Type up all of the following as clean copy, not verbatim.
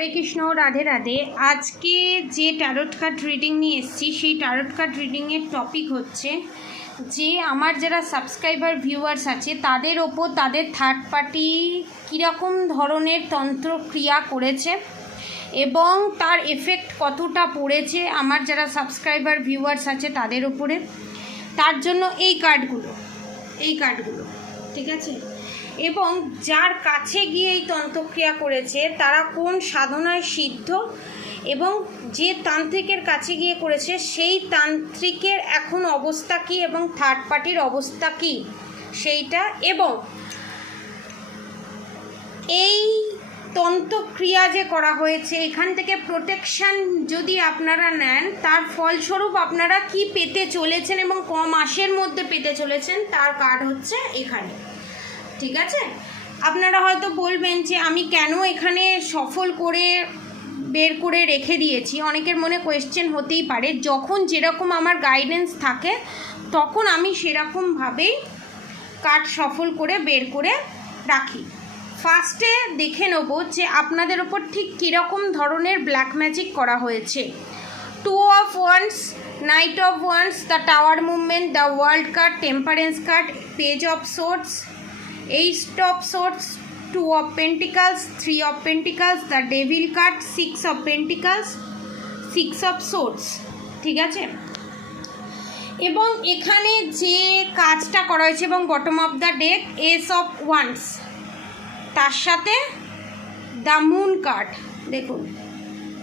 হরে কৃষ্ণ, রাধে রাধে। আজকে যে tarot card reading নিয়ে এসেছি সেই ট্যারোট কার্ড রিডিংয়ের টপিক হচ্ছে যে আমার যারা সাবস্ক্রাইবার ভিউয়ার্স আছে তাদের ওপর তাদের থার্ড পার্টি কীরকম ধরনের তন্ত্রক্রিয়া করেছে এবং তার এফেক্ট কতটা পড়েছে আমার যারা সাবস্ক্রাইবার ভিউয়ার্স আছে তাদের ওপরে। তার জন্য এই কার্ডগুলো ঠিক আছে। এবং যার কাছে গিয়ে এই তন্ত্রক্রিয়া করেছে তারা কোন সাধনায় সিদ্ধ এবং যে তান্ত্রিকের কাছে গিয়ে করেছে সেই তান্ত্রিকের এখন অবস্থা কী এবং থার্ড পার্টির অবস্থা কী সেইটা, এবং এই তন্ত্রক্রিয়া যে করা হয়েছে এখান থেকে প্রোটেকশান যদি আপনারা নেন তার ফলস্বরূপ আপনারা কি পেতে চলেছেন এবং ক মাসের মধ্যে পেতে চলেছেন তার কার্ড হচ্ছে এখানে। ঠিক আছে, আপনারা হয়তো বলবেন যে আমি কেন এখানে সফল করে বের করে রেখে দিয়েছি। অনেকের মনে কোয়েশ্চেন হতেই পারে। যখন যেরকম আমার গাইডেন্স থাকে তখন আমি সেরকমভাবেই কার্ড সফল করে বের করে রাখি। ফার্স্টে দেখে নেব যে আপনাদের ওপর ঠিক কীরকম ধরনের ব্ল্যাক ম্যাজিক করা হয়েছে। 2 of Wands, Knight of Wands, the Tower Movement, the World card, Temperance card, Page of Swords, 8 of Swords, 2 of Pentacles, 3 of Pentacles, the Devil card, 6 of Pentacles, 6 of Swords। ঠিক আছে, এবং এখানে যে কাজটা করা হয়েছে এবং bottom of the deck S of wands, তার সাথে দ্য মুন কার্ড দেখুন,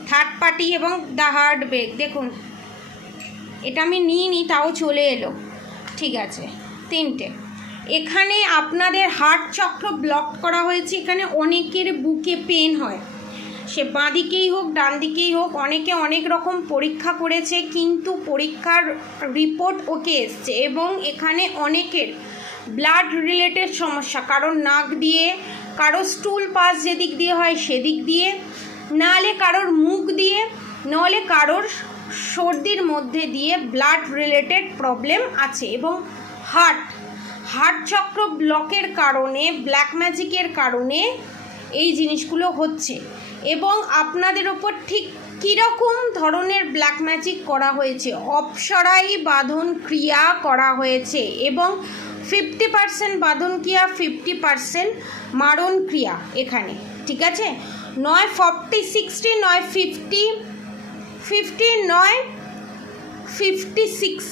থার্ড পার্টি এবং দ্য হার্ট ব্রেক দেখুন। এটা আমি নিইনি তাও চলে এলো। ঠিক আছে, তিনটে। এখানে আপনাদের হার্ট চক্র ব্লক করা হয়েছে। এখানে অনেকের বুকে পেন হয়, সে বাঁ দিকেই হোক ডান দিকেই হোক। অনেকে অনেক রকম পরীক্ষা করেছে কিন্তু পরীক্ষার রিপোর্ট ওকে এসছে, এবং এখানে অনেকের ব্লাড রিলেটেড সমস্যা, কারণ নাক দিয়ে, কারো স্টুল পাস যেদিক দিয়ে হয় সেদিক দিয়ে, নাহলে কারোর মুখ দিয়ে, নাহলে কারোর সর্দির মধ্যে দিয়ে ব্লাড রিলেটেড প্রবলেম আছে। এবং হার্ট চক্র ব্লকের কারণে, ব্ল্যাক ম্যাজিকের কারণে এই জিনিসগুলো হচ্ছে। এবং আপনাদের ওপর ঠিক কীরকম ধরনের ব্ল্যাক ম্যাজিক করা হয়েছে, অপসরাই বাঁধন ক্রিয়া করা হয়েছে, এবং 50% বাঁধন ক্রিয়া, 50% মারণ ক্রিয়া এখানে। ঠিক আছে, নয় 40 60, নয় 50 50, নয় 56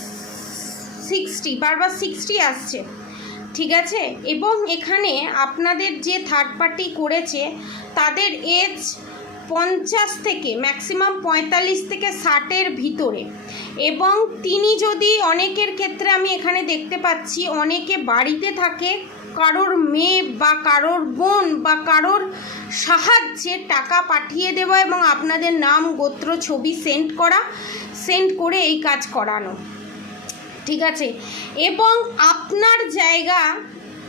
60, বারবার 60 আসছে। ঠিক আছে, এবং এখানে আপনাদের যে থার্ড পার্টি করেছে তাদের এজ 50 থেকে ম্যাক্সিমাম 45 থেকে 60-এর ভিতরে। এবং তিনি যদি, অনেকের ক্ষেত্রে আমি এখানে দেখতে পাচ্ছি অনেকে বাড়িতে থাকে, কারোর মেয়ে বা কারোর বোন বা কারোর সাহায্যে টাকা পাঠিয়ে দেওয়া এবং আপনাদের নাম গোত্র ছবি সেন্ড করে এই কাজ করানো। ঠিক আছে, এবং আপনার জায়গা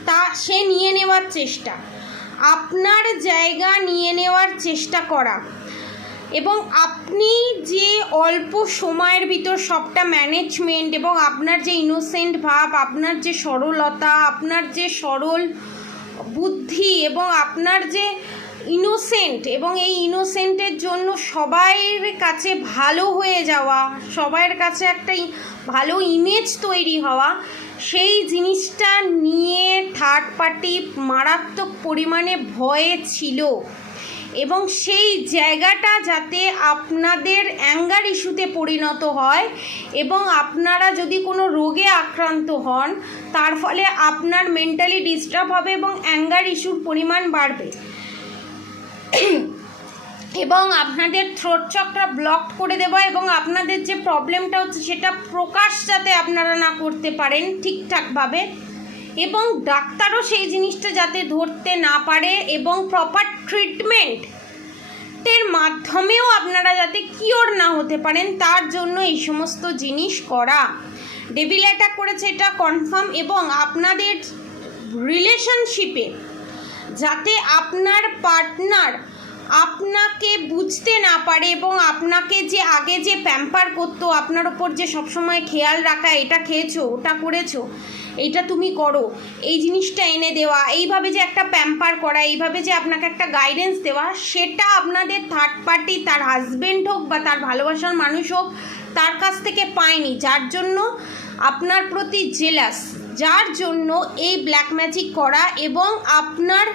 তা সে নিয়ে নেওয়ার চেষ্টা, আপনার জায়গা নিয়ে নেওয়ার চেষ্টা করা, এবং আপনি যে অল্প সময়ের ভিতর সবটা ম্যানেজমেন্ট, এবং আপনার যে ইনোসেন্ট ভাব, আপনার যে সরলতা, আপনার যে সরল বুদ্ধি, এবং আপনার যে ইনোসেন্ট, এবং এই ইনোসেন্টের জন্য সবাইয়ের কাছে ভালো হয়ে যাওয়া, সবাইয়ের কাছে একটা ভালো ইমেজ তৈরি হওয়া, সেই জিনিসটা নিয়ে থার্ড পার্টি মারাত্মক পরিমাণে ভয়ে ছিল। এবং সেই জায়গাটা যাতে আপনাদের অ্যাঙ্গার ইস্যুতে পরিণত হয়, এবং আপনারা যদি কোনো রোগে আক্রান্ত হন তার ফলে আপনার মেন্টালি ডিস্টার্ব হবে এবং অ্যাঙ্গার ইস্যুর পরিমাণ বাড়বে, এবং আপনাদের থ্রোট চক্র ব্লক করে দেওয়া, এবং আপনাদের যে প্রবলেমটা হচ্ছে সেটা প্রকাশ যাতে আপনারা না করতে পারেন ঠিকঠাকভাবে, এবং ডাক্তারও সেই জিনিসটা যাতে ধরতে না পারে, এবং প্রপার ট্রিটমেন্টের মাধ্যমেও আপনারা যাতে কিওর না হতে পারেন তার জন্য এই সমস্ত জিনিস করা। ডেভিল অ্যাটাক করেছে এটা কনফার্ম। এবং আপনাদের রিলেশনশিপে যাতে আপনার পার্টনার আপনাকে বুঝতে না পারে, এবং আপনাকে যে আগে যে প্যাম্পার করতো, আপনার ওপর যে সবসময় খেয়াল রাখা, এটা খেয়েছো ওটা করেছো, এইটা তুমি করো, এই জিনিসটা এনে দেওয়া, এইভাবে যে একটা প্যাম্পার করা, এইভাবে যে আপনাকে একটা গাইডেন্স দেওয়া, সেটা আপনাদের থার্ড পার্টি, তার হাজবেন্ড হোক বা তার ভালোবাসার মানুষ হোক, তার কাছ থেকে পায়নি, যার জন্য আপনার প্রতি জেলাস, যার জন্য এই ব্ল্যাক ম্যাজিক করা। এবং আপনার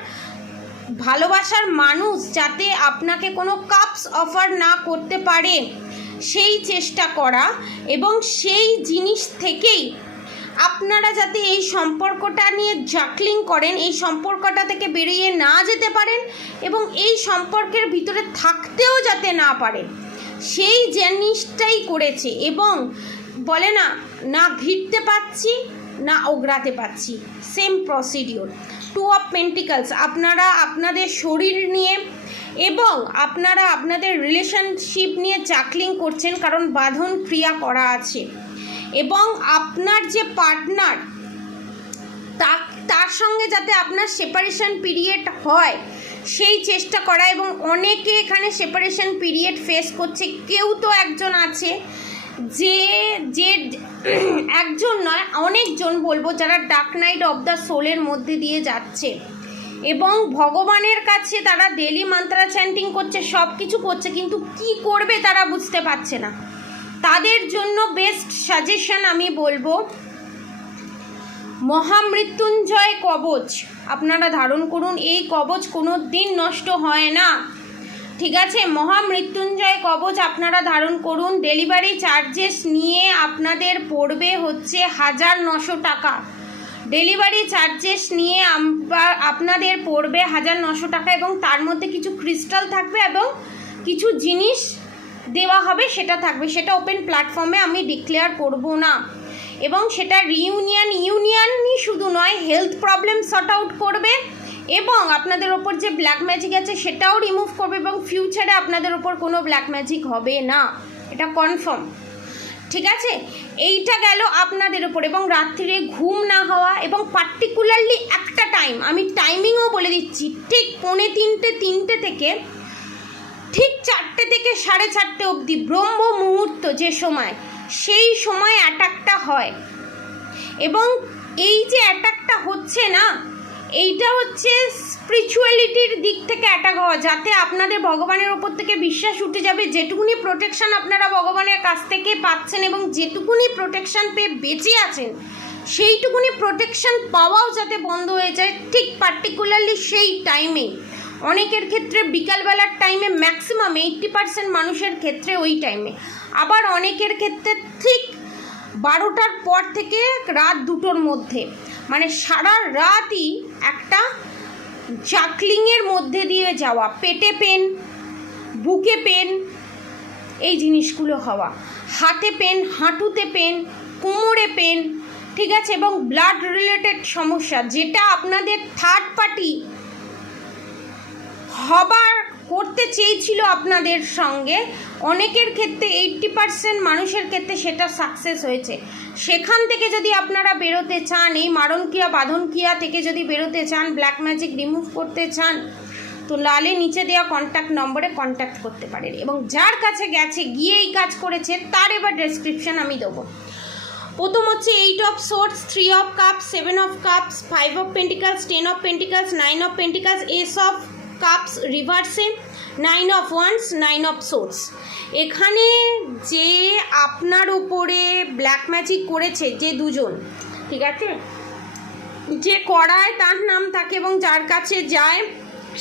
ভালোবাসার মানুষ যাতে আপনাকে কোনো কাপস অফার না করতে পারে সেই চেষ্টা করা, এবং সেই জিনিস থেকেই আপনারা যাতে এই সম্পর্কটা নিয়ে জাকলিং করেন, এই সম্পর্কটা থেকে বেরিয়ে না যেতে পারেন এবং এই সম্পর্কের ভিতরে থাকতেও যাতে না পারেন, সেই জিনিসটাই করেছে। এবং বলে না, না ঘিরতে পাচ্ছি না ওগড়াতে পাচ্ছি, সেম প্রসিডিওর। 2 অফ পেন্টিকলস, আপনারা আপনাদের শরীর নিয়ে এবং আপনারা আপনাদের রিলেশনশিপ নিয়ে জাকলিং করছেন, কারণ বাঁধন ক্রিয়া করা আছে। এবং আপনার যে পার্টনার, তার সঙ্গে যাতে আপনার সেপারেশন পিরিয়ড হয় সেই চেষ্টা করা। এবং অনেকে এখানে সেপারেশন পিরিয়ড ফেস করছে, কেউ তো একজন আছে যে একজন নয় অনেকজন বলবো, যারা ডার্ক নাইট অফ দ্য সোলের মধ্যে দিয়ে যাচ্ছে এবং ভগবানের কাছে তারা ডেলি মন্ত্রা চ্যান্টিং করছে, সব কিছু করছে, কিন্তু কি করবে তারা বুঝতে পারছে না। তাদের জন্য বেস্ট সাজেশন আমি বলবো, মহামৃত্যুঞ্জয় কবচ আপনারা ধারণ করুন। এই কবচ কোনো দিন নষ্ট হয় না, ঠিক আছে? মহামৃত্যুঞ্জয় কবচ আপনারা ধারণ করুন। ডেলিভারি চার্জেস নিয়ে আপনাদের পড়বে হচ্ছে 1900 টাকা। ডেলিভারি চার্জেস নিয়ে আপনাদের পড়বে 1900 টাকা, এবং তার মধ্যে কিছু ক্রিস্টাল থাকবে এবং কিছু জিনিস দেওয়া হবে, সেটা থাকবে। সেটা ওপেন প্ল্যাটফর্মে আমি ডিক্লেয়ার করব না। এবং সেটা ইউনিয়নই শুধু নয়, হেলথ প্রবলেম সর্ট আউট করবে এবং আপনাদের ওপর যে ব্ল্যাক ম্যাজিক আছে সেটাও রিমুভ করবে, এবং ফিউচারে আপনাদের ওপর কোনো ব্ল্যাক ম্যাজিক হবে না, এটা কনফার্ম, ঠিক আছে? এইটা গেল আপনাদের ওপর। এবং রাত্রিরে ঘুম না হওয়া, এবং পার্টিকুলারলি একটা টাইম, আমি টাইমিংও বলে দিচ্ছি, ঠিক 2:45 থেকে ঠিক 4টে থেকে 4:30 অবধি ব্রহ্ম মুহূর্ত যে সময়, সেই সময় অ্যাটাকটা হয়। এবং এই যে অ্যাটাকটা হচ্ছে না, এইটা হচ্ছে স্পিরিচুয়ালিটির দিক থেকে অ্যাটাক হওয়া, যাতে আপনাদের ভগবানের ওপর থেকে বিশ্বাস উঠে যাবে। যেটুকুনি প্রোটেকশান আপনারা ভগবানের কাছ থেকে পাচ্ছেন এবং যেটুকুনি প্রোটেকশান পেয়ে বেঁচে আছেন, সেইটুকুনি প্রোটেকশান পাওয়াও যাতে বন্ধ হয়ে যায়, ঠিক পার্টিকুলারলি সেই টাইমে। অনেকের ক্ষেত্রে বিকালবেলার টাইমে, ম্যাক্সিমাম 80% মানুষের ক্ষেত্রে ওই টাইমে। আবার অনেকের ক্ষেত্রে ঠিক 12টার পর থেকে রাত 2টোর মধ্যে, মানে সারা রাতই একটা জাকলিংয়ের মধ্যে দিয়ে যাওয়া, পেটে পেন, বুকে পেন, এই জিনিসগুলো হওয়া, হাতে পেন, হাঁটুতে পেন, কোমরে পেন, ঠিক আছে? এবং ব্লাড রিলেটেড সমস্যা, যেটা আপনাদের থার্ড পার্টি হবার করতে চেয়েছিল আপনাদের সঙ্গে, অনেকের ক্ষেত্রে 80% মানুষের ক্ষেত্রে সেটা সাকসেস হয়েছে। সেখান থেকে যদি আপনারা বেরোতে চান, এই মারণক্রিয়া বাঁধনক্রিয়া থেকে যদি বেরোতে চান, ব্ল্যাক ম্যাজিক রিমুভ করতে চান, তো লালে নিচে দেওয়া কন্ট্যাক্ট নম্বরে কন্ট্যাক্ট করতে পারেন। এবং যার কাছে গেছে, গিয়ে এই কাজ করেছে, তার এবার ডেসক্রিপশন আমি দেবো। প্রথম হচ্ছে 8 of swords, 3 of cups, 7 of cups, 5 of pentacles, 10 of pentacles, 9 of pentacles, ace of cups রিভার্সে, 9 অফ ওয়ান্স, 9 অফ সোর্স। এখানে যে আপনার উপরে ব্ল্যাক ম্যাজিক করেছে যে দুজন, ঠিক আছে, যে করায় তার নাম থাকে এবং যার কাছে যায়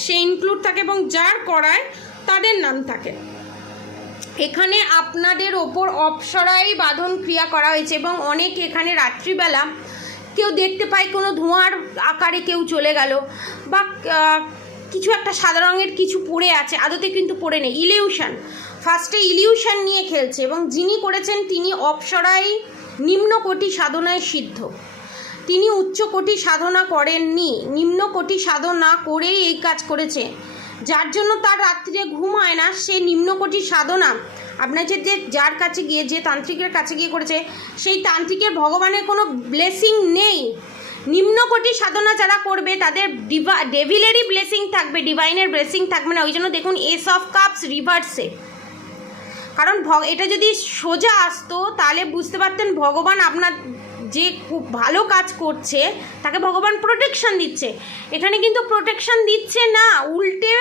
সে ইনক্লুড থাকে, এবং যার করায় তাদের নাম থাকে। এখানে আপনাদের ওপর অপসরাই বাঁধন ক্রিয়া করা হয়েছে। এবং অনেক এখানে রাত্রিবেলা কেউ দেখতে পায় কোনো ধোঁয়ার আকারে কেউ চলে গেল, বা কিছু একটা সাদা রঙের কিছু পড়ে আছে, আদতে কিন্তু পড়ে নেই, ইলিউশন। ফার্স্টে ইলিউশন নিয়ে খেলছে, এবং যিনি করেছেন তিনি অপসরাই নিম্নকোটি সাধনায় সিদ্ধ। তিনি উচ্চকোটি সাধনা করেননি, নিম্নকোটি সাধনা করেই এই কাজ করেছে, যার জন্য তার রাত্রিরে ঘুম হয় না। সে নিম্নকোটি সাধনা আপনার যে যার কাছে গিয়ে, যে তান্ত্রিকের কাছে গিয়ে করেছে, সেই তান্ত্রিকের ভগবানের কোনো ব্লেসিং নেই। নিম্নকোটি সাধনা যারা করবে তাদের ডেভিলেরই ব্লেসিং থাকবে, ডিভাইনের ব্লেসিং থাকবে না। ওই জন্য দেখুন এস অফ কাপস রিভার্সে, কারণ এটা যদি সোজা আসতো তাহলে বুঝতে পারতেন ভগবান আপনার যে খুব ভালো কাজ করছে তাকে ভগবান প্রোটেকশন দিচ্ছে। এখানে কিন্তু প্রোটেকশন দিচ্ছে না, উল্টে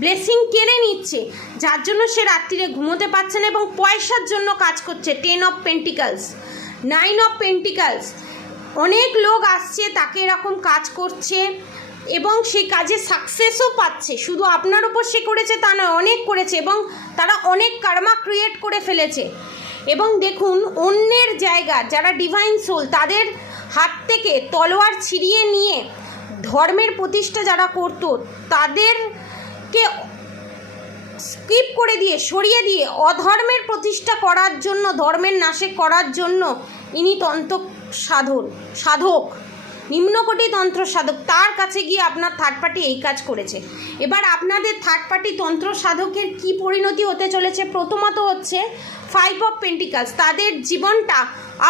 ব্লেসিং কেড়ে নিচ্ছে, যার জন্য সে রাত্রিরে ঘুমোতে পারছে না এবং পয়সার জন্য কাজ করছে। 10 অফ পেন্টিকালস, 9 অফ পেন্টিকালস, অনেক লোক আসছে তাকে এরকম কাজ করছে এবং সেই কাজে সাকসেসও পাচ্ছে। শুধু আপনার ওপর সে করেছে তা নয়, অনেক করেছে এবং তারা অনেক কার্মা ক্রিয়েট করে ফেলেছে। এবং দেখুন অন্যের জায়গা, যারা ডিভাইন সোল, তাদের হাত থেকে তলোয়ার ছিনিয়ে নিয়ে ধর্মের প্রতিষ্ঠা যারা করতো তাদেরকে স্কিপ করে দিয়ে, সরিয়ে দিয়ে অধর্মের প্রতিষ্ঠা করার জন্য, ধর্মের নাশে করার জন্য ইনি তন্ত্র সাধক, নিম্নকোটি তন্ত্র সাধক, তার কাছে গিয়ে আপনার থার্ড পার্টি এই কাজ করেছে। এবার আপনাদের থার্ড পার্টি তন্ত্র সাধকের কি পরিণতি হতে চলেছে? প্রথমত হচ্ছে 5 অফ পেন্টিকালস, তাদের জীবনটা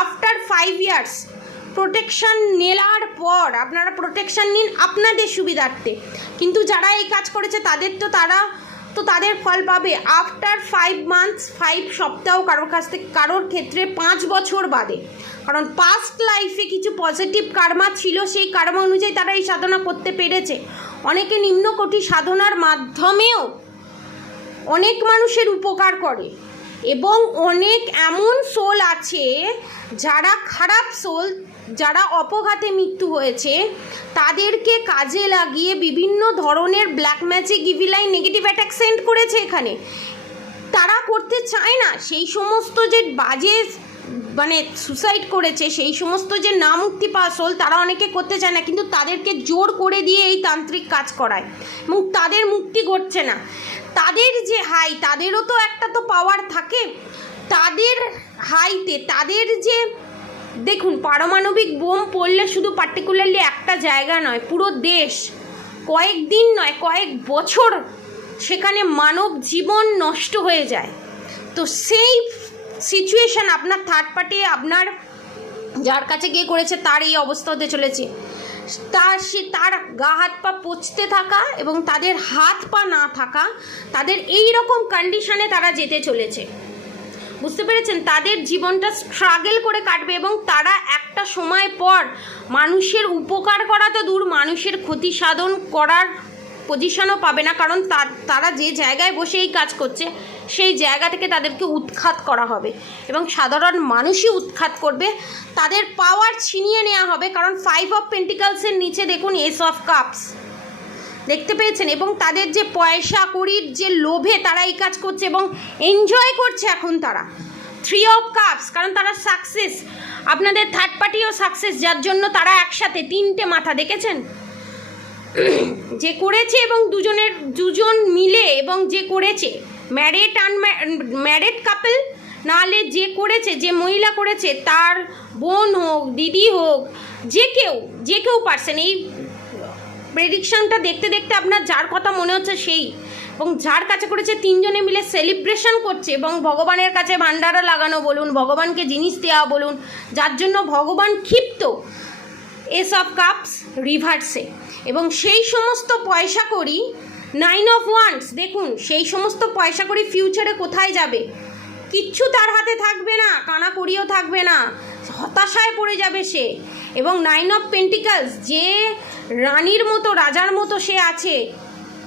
আফটার 5 ইয়ার্স প্রোটেকশন নেওয়ার পর, আপনারা প্রোটেকশন নিন আপনাদের সুবিধার্থে, কিন্তু যারা এই কাজ করেছে তাদের ফল পাবে আফটার 5 মান্থস, 5 সপ্তাহ, কারোর কাছ থেকে, কারোর ক্ষেত্রে 5 বছর বাদে। কারণ পাস্ট লাইফে কিছু পজিটিভ কার্মা ছিল, সেই কার্মা অনুযায়ী তারা এই সাধনা করতে পেরেছে। অনেকে নিম্নকোটি সাধনার মাধ্যমেও অনেক মানুষের উপকার করে এবং অনেক এমন সোল আছে যারা খারাপ সোল, যারা অপঘাতে মৃত্যু হয়েছে, তাদেরকে কাজে লাগিয়ে বিভিন্ন ধরনের black magic, evil eye, negative attack send করেছে এখানে। তারা করতে চায় না, সেই সমস্ত যে বাজে মানে সুসাইড করেছে, সেই সমস্ত যে না মুক্তি পাওয়া সোল, তারা অনেকে করতে চায় না, কিন্তু তাদেরকে জোর করে দিয়ে এই তান্ত্রিক কাজ করায় এবং তাদের মুক্তি ঘটছে না। তাদের যে হাই, তাদেরও তো একটা তো পাওয়ার থাকে, তাদের হাইতে, তাদের যে দেখুন পারমাণবিক বোম পড়লে শুধু পার্টিকুলারলি একটা জায়গা নয়, পুরো দেশ, কয়েকদিন নয় কয়েক বছর সেখানে মানব জীবন নষ্ট হয়ে যায়। তো সেই সিচুয়েশান আপনার থার্ড পার্টি, আপনার যার কাছে গিয়ে করেছে তার এই অবস্থা হতে চলেছে। তার গা হাত পা পচতে থাকা এবং তাদের হাত পা না থাকা, তাদের এই রকম কন্ডিশনে তারা যেতে চলেছে, বুঝতে পেরেছেন? তাদের জীবনটা স্ট্রাগল করে কাটবে এবং তারা একটা সময় পর মানুষের উপকার করা তো দূর, মানুষের ক্ষতি সাধন করার পজিশনও পাবে না। কারণ তারা যে জায়গায় বসে এই কাজ করছে সেই জায়গা থেকে তাদেরকে উৎখাত করা হবে এবং সাধারণ মানুষই উৎখাত করবে, তাদের পাওয়ার ছিনিয়ে নেওয়া হবে। কারণ 5 অফ পেন্টিকালসের নিচে দেখুন এস অফ কাপস, দেখতে পেয়েছেন? এবং তাদের যে পয়সা কড়ির যে লোভে তারা এই কাজ করছে এবং এনজয় করছে এখন তারা। 3 অফ কাপস, কারণ তারা সাকসেস, আপনাদের থার্ড পার্টিও সাকসেস, যার জন্য তারা একসাথে 3টে মাথা, দেখেছেন? যে করেছে এবং দুজন মিলে, এবং যে করেছে ম্যারিড কাপল, নাহলে যে করেছে, যে মহিলা করেছে, তার বোন হোক, দিদি হোক, যে কেউ পারছেন। এই প্রেডিকশনটা দেখতে দেখতে আপনার যার কথা মনে হচ্ছে সেই, এবং যার কাছে করেছে 3 জনে মিলে সেলিব্রেশন করছে এবং ভগবানের কাছে ভান্ডারা লাগানো বলুন, ভগবানকে জিনিস দেওয়া বলুন, যার জন্য ভগবান ক্ষিপ্ত। এস অফ কাপস রিভার্সে, এবং সেই সমস্ত পয়সা করি 9 অফ ওয়ান্ডস, দেখুন সেই সমস্ত পয়সা করি ফিউচারে কোথায় যাবে? কিচ্ছু তার হাতে থাকবে না, কানাকড়িও থাকবে না, হতাশায় পড়ে যাবে সে। এবং 9 অফ পেন্টিকালস, যে রানীর মতো, রাজার মতো সে আছে,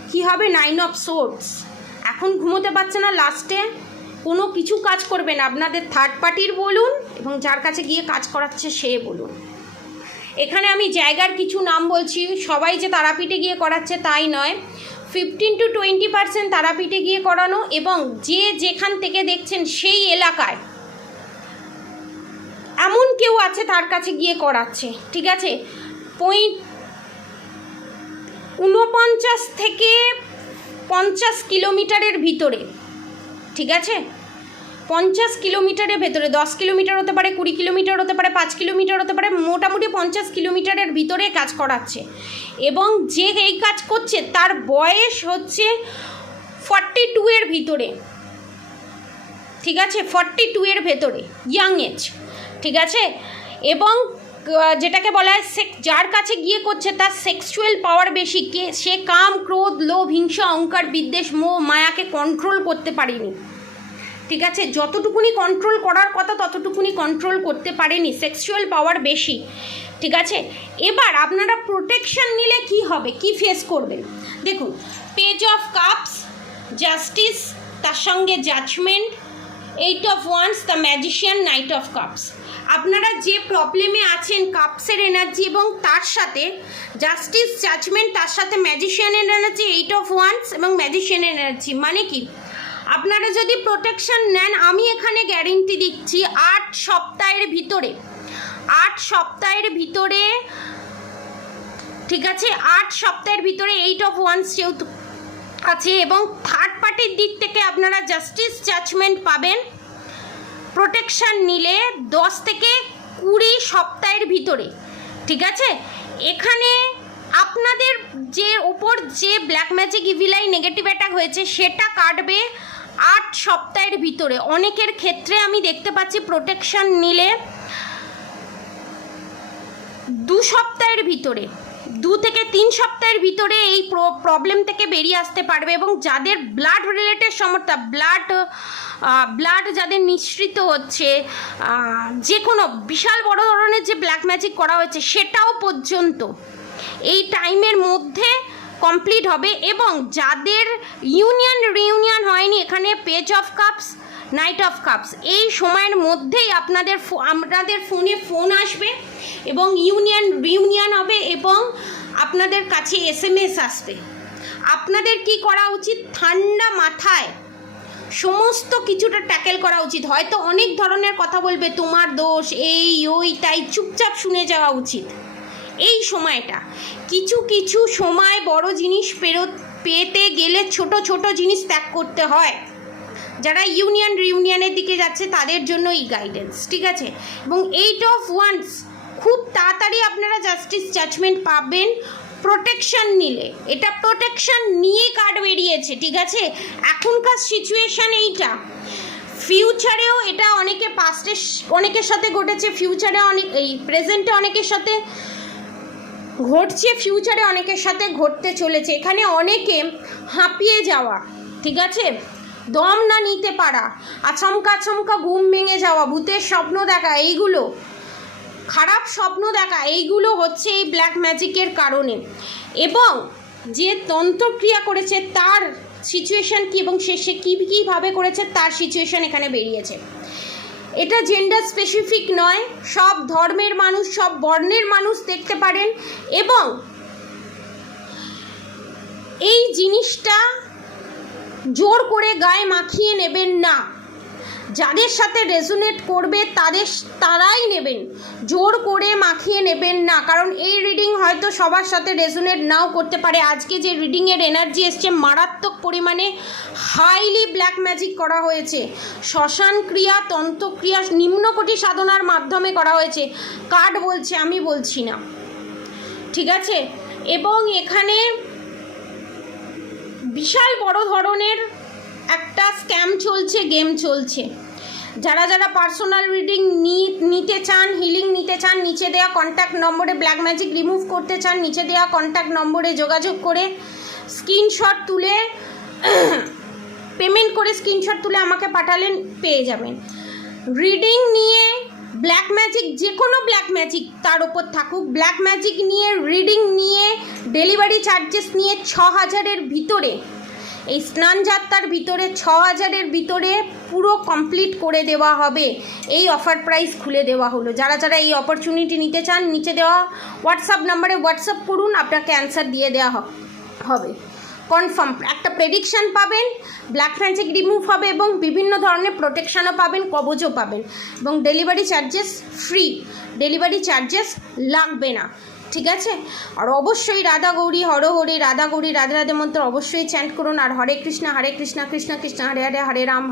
কি হবে? 9 অফ সোর্ডস, এখন ঘুমোতে পারছে না, লাস্টে কোনো কিছু কাজ করবে না, আপনাদের থার্ড পার্টির বলুন এবং যার কাছে গিয়ে কাজ করাচ্ছে সে বলুন। এখানে আমি জায়গার কিছু নাম বলছি, সবাই যে তারাপীঠে গিয়ে করাচ্ছে তাই নয়, 15 to 20% তারাপীঠে গিয়ে করানো, এবং যে যেখান থেকে দেখছেন সেই এলাকায় এমন কেউ আছে তার কাছে গিয়ে করাচ্ছে, ঠিক আছে? 49 থেকে 50 কিলোমিটারের ভিতরে, ঠিক আছে? 50 কিলোমিটারের ভেতরে, 10 কিলোমিটার হতে পারে, 20 কিলোমিটার হতে পারে, 5 কিলোমিটার হতে পারে, মোটামুটি 50 কিলোমিটারের ভিতরে কাজ করাচ্ছে। এবং যে এই কাজ করছে তার বয়স হচ্ছে 42 এর ভিতরে, ঠিক আছে? 42 এর ভেতরে, ইয়াং এজ, ঠিক আছে? এবং যেটাকে বলা হয় যার কাছে গিয়ে করছে তার সেক্সুয়াল পাওয়ার বেশি, সে কাম, ক্রোধ, লোভ, হিংসা, অহংকার, বিদ্বেষ, মোহ, মায়াকে কন্ট্রোল করতে পারেনি, ঠিক আছে, যতটুকুনি কন্ট্রোল করার কথা ততটুকুনি কন্ট্রোল করতে পারেনি, সেক্সুয়াল পাওয়ার বেশি। ঠিক আছে, এবার আপনারা প্রোটেকশন নিলে কি হবে, কি ফেস করবেন? দেখুন, পেজ অফ কাপস, জাস্টিস, তার সঙ্গে judgment, 8 of wands, the magician, knight of cups. আপনারা যে প্রবলেমে আছেন, কাপসের এনার্জি এবং তার সাথে জাস্টিস, জাজমেন্ট, তার সাথে ম্যাজিশিয়ানের এনার্জি, 8 অফ ওয়ান্স এবং ম্যাজিশিয়ানের এনার্জি, মানে কি আপনারা যদি প্রোটেকশন নেন, আমি এখানে গ্যারেন্টি দিচ্ছি 8 সপ্তাহের ভিতরে, 8 সপ্তাহের ভিতরে, ঠিক আছে, 8 সপ্তাহের ভিতরে 8 অফ ওয়ান্স যেহেতু আছে এবং থার্ড পার্টির দিক থেকে আপনারা জাস্টিস, জাজমেন্ট পাবেন প্রোটেকশন নিলে 10 থেকে 20 সপ্তাহের ভিতরে। ঠিক আছে, এখানে আপনাদের যে ওপর যে black magic evil I negative attack হয়েছে সেটা কাটবে 8 সপ্তাহের ভিতরে। অনেকের ক্ষেত্রে আমি দেখতে পাচ্ছি প্রোটেকশন নিলে 2 সপ্তাহের ভিতরে, 2 থেকে 3 সপ্তাহের ভিতরে এই প্রবলেম থেকে বেরিয়ে আসতে পারবে। এবং যাদের ব্লাড রিলেটেড সমস্যা, ব্লাড যাদের নিঃসৃত হচ্ছে, যে কোনো বিশাল বড় ধরনের যে ব্ল্যাক ম্যাজিক করা হয়েছে সেটাও পর্যন্ত এই টাইমের মধ্যে কমপ্লিট হবে। এবং যাদের রিউনিয়ন হয়নি, এখানে page of cups, night of cups, এই সময়ের মধ্যেই আপনাদের ফোনে ফোন আসবে এবং রিউনিয়ন হবে এবং আপনাদের কাছে SMS আসবে। আপনাদের কি করা উচিত? ঠান্ডা মাথায় সমস্ত কিছুটা ট্যাকেল করা উচিত। হয়তো অনেক ধরনের কথা বলবে, তোমার দোষ, এই ওই, তাই চুপচাপ শুনে যাওয়া উচিত। এই সময়টা কিছু সময় বড় জিনিস পেতে গেলে ছোট ছোট জিনিস ত্যাগ করতে হয়। যারা রিউনিয়নের দিকে যাচ্ছে তাদের জন্য এই গাইডেন্স। ঠিক আছে, এবং 8 অফ ওয়ান্স খুব তাড়াতাড়ি আপনারা জাস্টিস, জাজমেন্ট পাবেন প্রোটেকশন নিলে। এটা প্রোটেকশন নিয়ে কার্ড বেরিয়েছে। ঠিক আছে, এখনকার সিচুয়েশান এইটা, ফিউচারেও এটা অনেকে পাস্টে অনেকের সাথে ঘটেছে, ফিউচারে এই প্রেজেন্টে অনেকের সাথে ঘটছে, ফিউচারে অনেকের সাথে ঘটতে চলেছে। এখানে অনেকে হাঁপিয়ে যাওয়া, ঠিক আছে, দম না নিতে পারা, আচমকা ঘুম ভেঙে যাওয়া, ভূতের স্বপ্ন দেখা, এইগুলো খারাপ স্বপ্ন দেখা, এইগুলো হচ্ছে এই ব্ল্যাক ম্যাজিকের কারণে। এবং যে তন্ত্রক্রিয়া করেছে তার সিচুয়েশান কী এবং সে কীভাবে করেছে তার সিচুয়েশান এখানে বেরিয়েছে। এটা জেন্ডার স্পেসিফিক নয়, সব ধর্মের মানুষ, সব বর্ণের মানুষ দেখতে পারেন। এবং এই জিনিসটা জোর করে গায়ে মাখিয়ে নেবেন না। যাদের সাথে রেজোনেট করবে তারাই নেবেন, জোর করে মাখিয়ে নেবেন না। কারণ এই রিডিং হয়তো সবার সাথে রেজোনেট নাও করতে পারে। আজকে যে রিডিংয়ের এনার্জি এসছে, মারাত্মক পরিমাণে হাইলি ব্ল্যাক ম্যাজিক করা হয়েছে, শ্মশান ক্রিয়া, তন্ত্রক্রিয়া, নিম্নকোটি সাধনার মাধ্যমে করা হয়েছে। কার্ড বলছে, আমি বলছি না। ঠিক আছে, এবং এখানে বিশাল বড় ধরনের একটা স্ক্যাম চলছে, গেম চলছে। যারা পার্সোনাল রিডিং নিতে চান, হিলিং নিতে চান, নিচে দেওয়া কন্ট্যাক্ট নম্বরে ব্ল্যাক ম্যাজিক রিমুভ করতে চান, নিচে দেওয়া কন্ট্যাক্ট নম্বরে যোগাযোগ করে স্ক্রিনশট তুলে পেমেন্ট করে স্ক্রিনশট তুলে আমাকে পাঠালেন, পেয়ে যাবেন। রিডিং নিয়ে ব্ল্যাক ম্যাজিক, যে কোনো ব্ল্যাক ম্যাজিক তার ওপর থাকুক, ব্ল্যাক ম্যাজিক নিয়ে রিডিং নিয়ে ডেলিভারি চার্জেস নিয়ে 6000-এর ভিতরে, এই স্নান যাত্রার ভিতরে 6000-এর ভিতরে পুরো কমপ্লিট করে দেওয়া হবে। এই অফার প্রাইস খুলে দেওয়া হলো। যারা এই অপরচুনিটি নিতে চান, নিচে দেওয়া হোয়াটসঅ্যাপ নাম্বারে হোয়াটসঅ্যাপ করুন, আপনাকে অ্যান্সার দিয়ে দেওয়া হবে। কনফার্ম একটা প্রেডিকশান পাবেন, ব্ল্যাক ম্যাজিক রিমুভ হবে এবং বিভিন্ন ধরনের প্রোটেকশানও পাবেন, কবজও পাবেন। এবং delivery charges free, delivery charges লাগবে না। ঠিক আছে, আর অবশ্যই রাধা গৌরী হরহরি, রাধা গৌরী রাধে রাধে মন্ত্র অবশ্যই চ্যান্ট করুন। আর হরে কৃষ্ণ কৃষ্ণ কৃষ্ণ হরে হরে, হরে রাম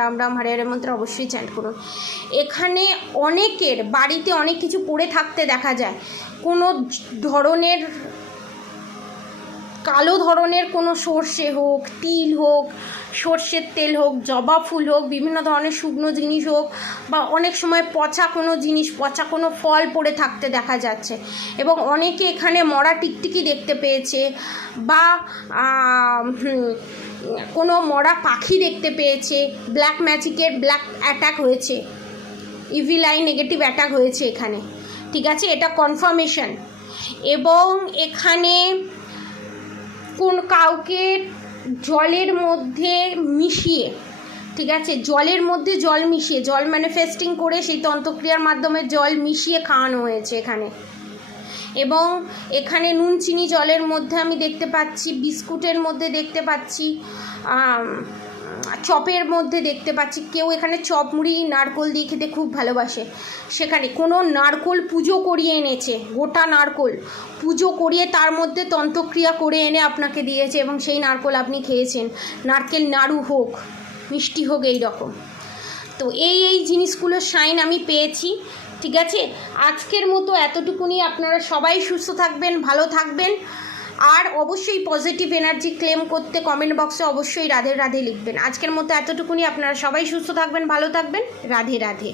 রাম রাম হরে হরে মন্ত্র অবশ্যই চ্যান্ট করুন। এখানে অনেকের বাড়িতে অনেক কিছু পড়ে থাকতে দেখা যায়, কোনো ধরনের কালো ধরনের কোনো সর্ষে হোক, তিল হোক, সর্ষের তেল হোক, জবা ফুল হোক, বিভিন্ন ধরনের শুকনো জিনিস হোক, বা অনেক সময় পচা কোনো জিনিস, পচা কোনো ফল পড়ে থাকতে দেখা যাচ্ছে। এবং অনেকে এখানে মরা টিকটিকি দেখতে পেয়েছে, বা কোনো মরা পাখি দেখতে পেয়েছে। ব্ল্যাক ম্যাজিকের ব্ল্যাক অ্যাটাক হয়েছে, ইভিল আই নেগেটিভ অ্যাটাক হয়েছে এখানে, ঠিক আছে, এটা কনফার্মেশন। এবং এখানে কোন কাউকে জলের মধ্যে মিশিয়ে, ঠিক আছে, জলের মধ্যে জল মিশিয়ে, জল ম্যানিফেস্টিং করে সেই তন্ত্রক্রিয়ার মাধ্যমে জল মিশিয়ে খাওয়ানো হয়েছে এখানে। এবং এখানে নুন চিনি জলের মধ্যে আমি দেখতে পাচ্ছি, বিস্কুটের মধ্যে দেখতে পাচ্ছি, চপের মধ্যে দেখতে পাচ্ছি। কেউ এখানে চপ মুড়ি নারকোল দিয়ে খেতে খুব ভালোবাসে, সেখানে কোনো নারকোল পুজো করিয়ে এনেছে, গোটা নারকোল পুজো করিয়ে তার মধ্যে তন্ত্রক্রিয়া করে এনে আপনাকে দিয়েছে, এবং সেই নারকোল আপনি খেয়েছেন। নারকেল নাড়ু হোক, মিষ্টি হোক, এই রকম। তো এই জিনিসগুলোর সাইন আমি পেয়েছি, ঠিক আছে। আজকের মতো এতটুকুনি। আপনারা সবাই সুস্থ থাকবেন, ভালো থাকবেন, আর অবশ্যই পজিটিভ এনার্জি ক্লেম করতে কমেন্ট বক্সে অবশ্যই রাধে রাধে লিখবেন। আজকের মতো এতটুকুনি। আপনারা সবাই সুস্থ থাকবেন, ভালো থাকবেন, রাধে রাধে।